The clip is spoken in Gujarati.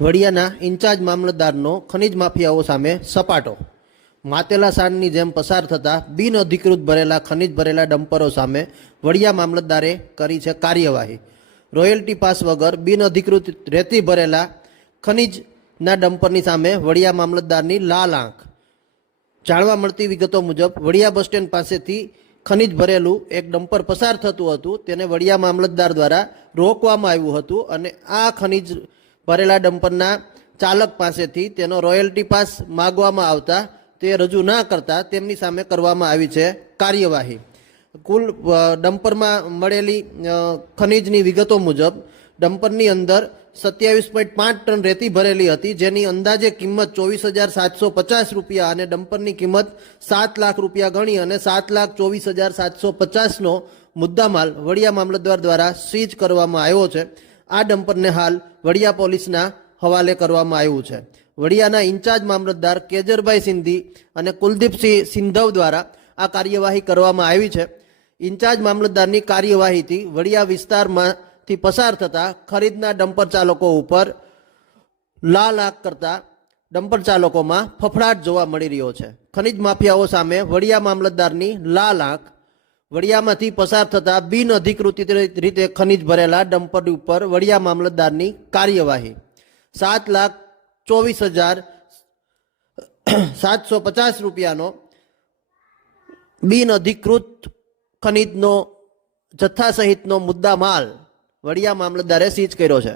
વડિયાના ઇન્ચાર્જ મામલતદારનો ખનિજ માફિયાઓ સામે સપાટો. માતેલા સાણની જેમ પસાર થતા બિનઅધિકૃત ભરેલા ખનિજ ભરેલા ડમ્પરો સામે વડિયા મામલતદારે કરી છે કાર્યવાહી. રોયલ્ટી પાસ વગર બિનઅધિકૃત રેતી ભરેલા ખનિજના ડમ્પરની સામે વડિયા મામલતદારની લાલ આંખ. જાણવા મળતી વિગતો મુજબ વડિયા બસ સ્ટેન્ડ પાસેથી ખનિજ ભરેલું એક ડમ્પર પસાર થતું હતું. તેને વડિયા મામલતદાર દ્વારા રોકવામાં આવ્યું હતું અને આ ખનિજ ભરેલા ડમ્પરના ચાલક પાસેથી તેનો રોયલ્ટી પાસ માગવામાં આવતા તે રજૂ ના કરતા તેમની સામે કરવામાં આવી છે કાર્યવાહી. કુલ ડમ્પરમાં મળેલી ખનિજની વિગતો મુજબ ડમ્પરની અંદર 27.5 ટન રેતી ભરેલી હતી, જેની અંદાજે કિંમત 24,750 રૂપિયા અને ડમ્પરની કિંમત 7 લાખ રૂપિયા ગણી અને 7,24,750નો મુદ્દામાલ વડિયા મામલતદાર દ્વારા સીઝ કરવામાં આવ્યો છે. આ ડમ્પરને હાલ વડિયા પોલીસના હવાલે કરવામાં આવ્યું છે. વડિયાના ઇન્ચાર્જ મામલતદાર કેજરભાઈ સિંધી અને કુલદીપસિંહ સિંધવ દ્વારા આ કાર્યવાહી કરવામાં આવી છે. ઇન્ચાર્જ મામલતદારની કાર્યવાહીથી વડિયા વિસ્તારમાંથી પસાર થતા ખરીદના ડમ્પર ચાલકો ઉપર લાલ આંખ કરતા ડમ્પર ચાલકોમાં ફફડાટ જોવા મળી રહ્યો છે. ખનિજ માફિયાઓ સામે વડિયા મામલતદારની લાલ આંખ. વડિયામાંથી પસાર થતા બિનઅધિકૃત રીતે ખનિજ ભરેલા ડમ્પર ઉપર વડિયા મામલતદારની કાર્યવાહી. 7,24,750 રૂપિયાનો બિનઅધિકૃત ખનિજનો જથ્થા સહિતનો મુદ્દા માલ વડિયા મામલતદારે સીઝ કર્યો છે.